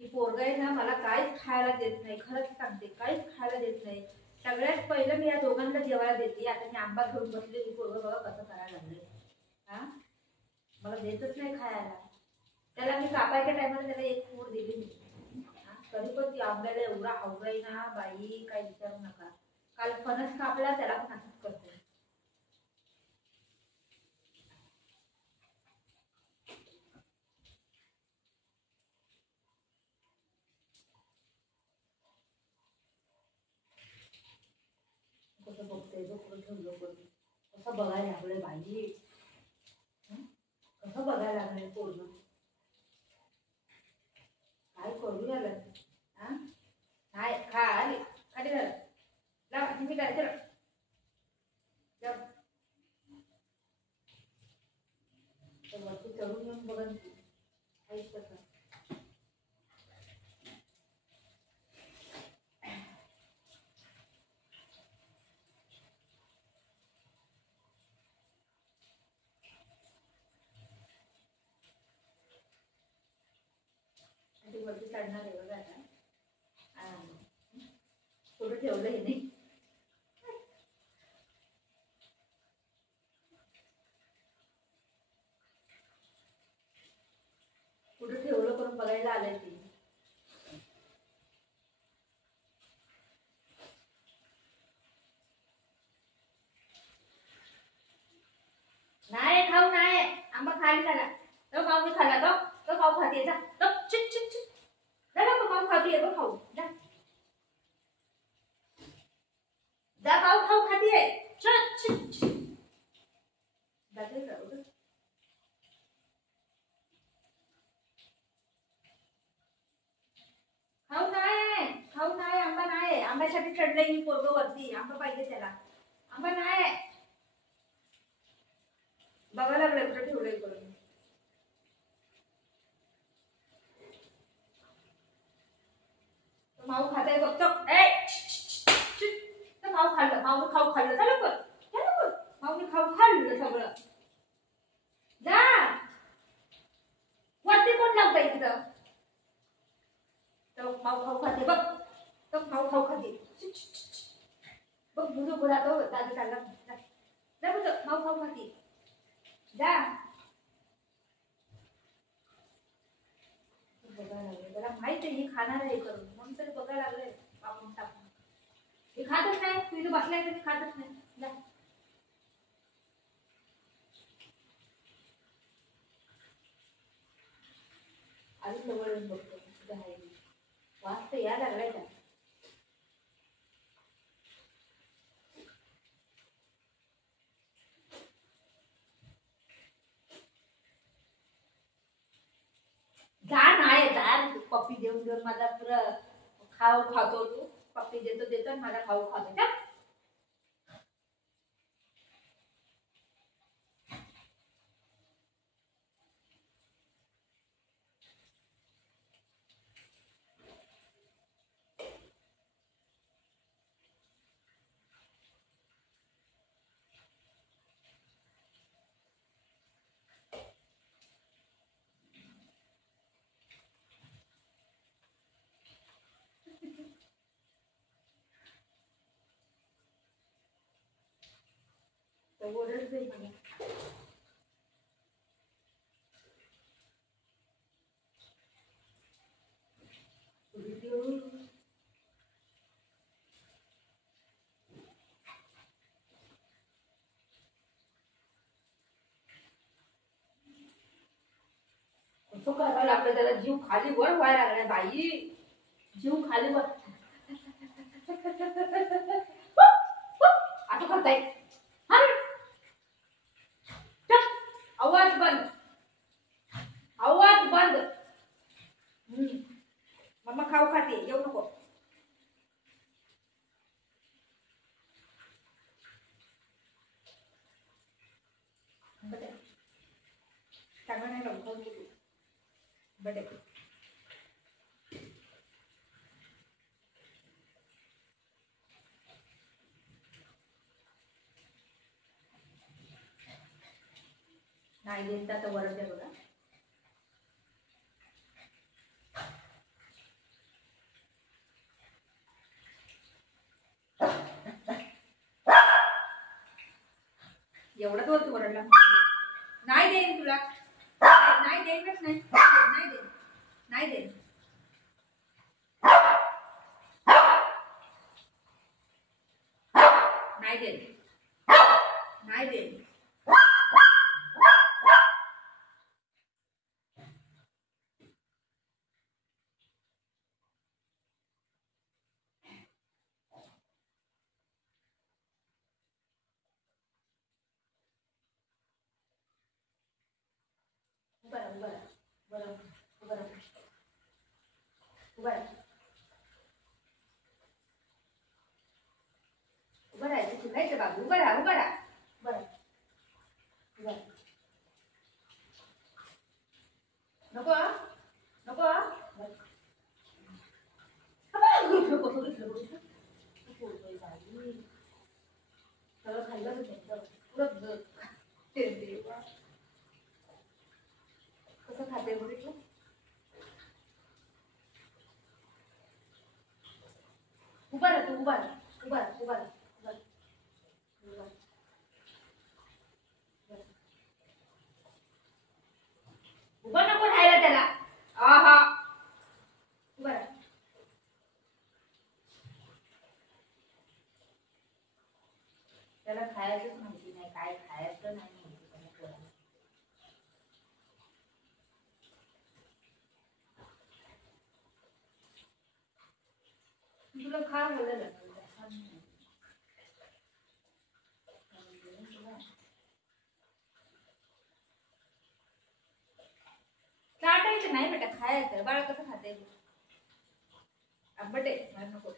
ती पोरग आहे ना मला काहीच खायला देत नाही, खरंच सांगते काहीच खायला देत नाही. सगळ्यात पहिलं मी या दोघांना जेवायला देते. आता मी आंबा घेऊन बसले, ती पोरग बघा कसं करायला लागले. हा मला देतच नाही खायला. त्याला मी कापायच्या टायमाला त्याला एक फोड दिली मी, तरी पण ती आंब्याला एवढा आवडाय ना बाई काय विचारू नका. काल फणस कापला त्याला पण असंच करते. कसं बघते कुठं ठेवलं पण कसं बघायला लागलंय बाई, कसं बघायला लागलंय पूर्ण. काय करू झालं हा नाही खाली खाली झालं लाव तुम्ही काय चल वरती चढून येऊन बघा काहीच कसं. वरती चढणार आहे बघा आता. कुठं ठेवलं हे नाही. कुठं ठेवलं करून बघायला आलंय ते. नाही खाऊ नाही आंबा खाली झाला तो खाऊ मी खाल्ला तो खाऊ खाते जा तो चिक चिक चिक जा खाऊ खाते बघ खाऊ जा जा खाऊ खाते चिक चिक चिक जाते जाऊ खाऊ नाही आंबा नाही. आंब्यासाठी चढलंय मी पोरग वरती. आंबा पाहिजे त्याला. आंबा नाही बघायला लागलं कुठं ठेवलंय करून. माऊ खाताय बघतो माऊ खाल्लं खाऊ खाल्लं चला पण माऊने खाऊ खाल्लं सगळं. जा वरती कोण लावताय तिथं. तो माऊ खाऊ खाते बघ तो माऊ खाऊ खाते बघ बुजू बुडा तो दादा चालला जा बघ माऊ खाऊ खाते जा. बघायला लागले त्याला माहित आहे ही खाणार आहे करून म्हणून तरी बघायला लागले आपण टाकून. हे खातच नाही तुझं बसलाय तरी खातच नाही. जा आधी जवळ येऊन बघतो कुठे आहे वास तर या लागलाय का. जा नाही जा पप्पी देऊन देऊन माझा पुरं खाऊ खातो तू. पप्पी देतो माझा खाऊ खातो का. ओरडच दे मला. कसं करायला लागलं त्याला जीव खाली वर व्हायला लागलाय बाई. जीव खाली वर आता करताय आवाज बंद आवाज बंद. मम्मा खाऊ खाते येऊ नको. चांगलं नाही लवकर बटे नाही देत तर वरच आहे बघा. देतच नाही, नाही देत, नाही देत, नाही देत, नाही देत. बरं बरं बरं बरं बरं उभं राहायचं, शिकायचं बाबू. उभं राहा, उभं राहा. बरं बरं नको नको सगळं खाल्लं पुरं कसं खाते बघितलं. उभा राहा तू, उभा राहा, उभा राहा, उभा राहा, उभा राहा. उभा नको राहायला त्याला. आहा उभा राहा. त्याला खायचंच माहिती नाही, काय खायचं नाही माहिती त्याला. तुला खा बोलायला लागतं. चाटायचं नाही बेटा, खायचं. बाळ कसं खाते आंबट आहे, नको.